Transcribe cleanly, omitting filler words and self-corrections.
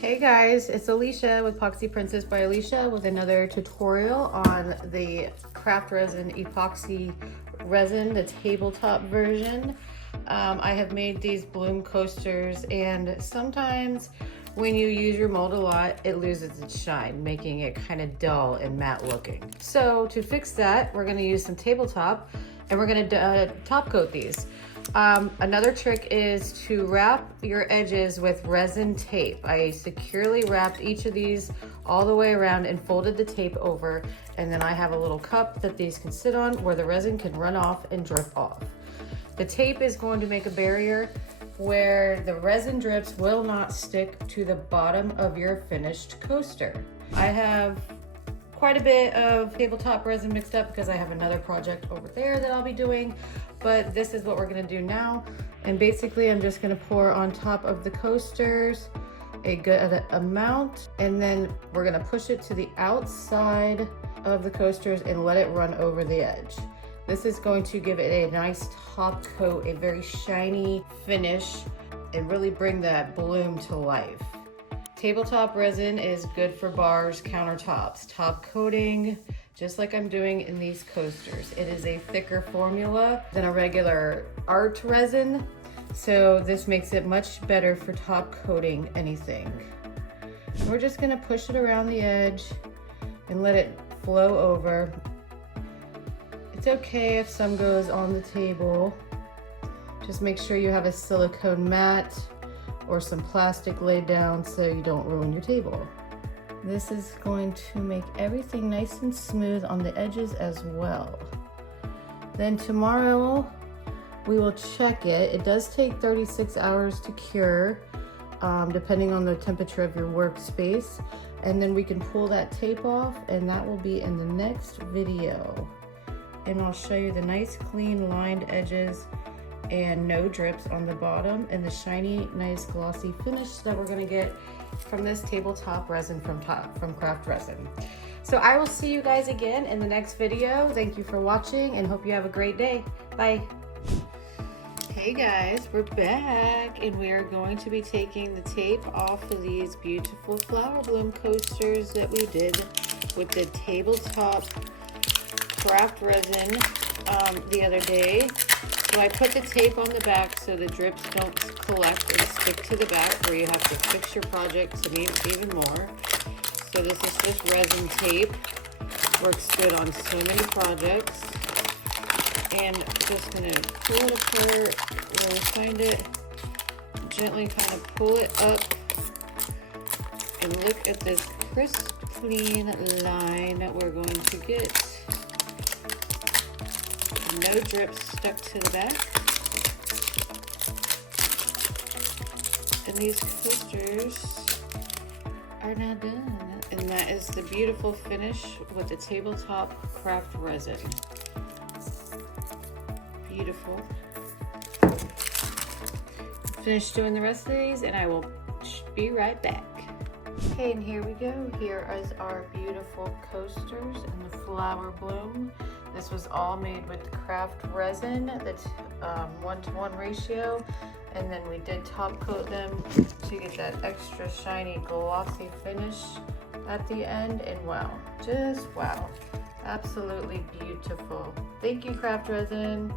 Hey guys, it's Alicia with Epoxy Princess by Alicia with another tutorial on the Craft Resin Epoxy Resin, the tabletop version. I have made these bloom coasters, and sometimes when you use your mold a lot, it loses its shine, making it kind of dull and matte looking. So to fix that, we're gonna use some tabletop and we're gonna top coat these. Another trick is to wrap your edges with resin tape. I securely wrapped each of these all the way around and folded the tape over, and then I have a little cup that these can sit on where the resin can run off and drip off. The tape is going to make a barrier where the resin drips will not stick to the bottom of your finished coaster. I have quite a bit of tabletop resin mixed up because I have another project over there that I'll be doing, but this is what we're gonna do now. And basically I'm just gonna pour on top of the coasters a good amount, and then we're gonna push it to the outside of the coasters and let it run over the edge. This is going to give it a nice top coat, a very shiny finish, and really bring that bloom to life. Tabletop resin is good for bars, countertops, top coating, just like I'm doing in these coasters. It is a thicker formula than a regular art resin, so this makes it much better for top coating anything. We're just gonna push it around the edge and let it flow over. It's okay if some goes on the table. Just make sure you have a silicone mat or some plastic laid down so you don't ruin your table. This is going to make everything nice and smooth on the edges as well. Then tomorrow we will check it. It does take 36 hours to cure, depending on the temperature of your workspace. And then we can pull that tape off, and that will be in the next video. And I'll show you the nice clean lined edges and no drips on the bottom, and the shiny, nice glossy finish that we're gonna get from this tabletop resin from Craft Resin. So I will see you guys again in the next video. Thank you for watching and hope you have a great day. Bye. Hey guys, we're back, and we are going to be taking the tape off of these beautiful flower bloom coasters that we did with the tabletop Craft Resin the other day. So I put the tape on the back so the drips don't collect and stick to the back, where you have to fix your projects and even more. So this is just resin tape. Works good on so many projects. And just gonna pull it apart, really find it, gently kind of pull it up, and look at this crisp, clean line that we're going to get. No drips stuck to the back. And these coasters are now done. And that is the beautiful finish with the tabletop Craft Resin. Beautiful. Finish doing the rest of these and I will be right back. Okay, and here we go. Here is our beautiful coasters in the flower bloom. This was all made with Craft Resin, that's 1-to-1 ratio, and then we did top coat them to get that extra shiny glossy finish at the end, and wow, just wow, absolutely beautiful. Thank you, Craft Resin.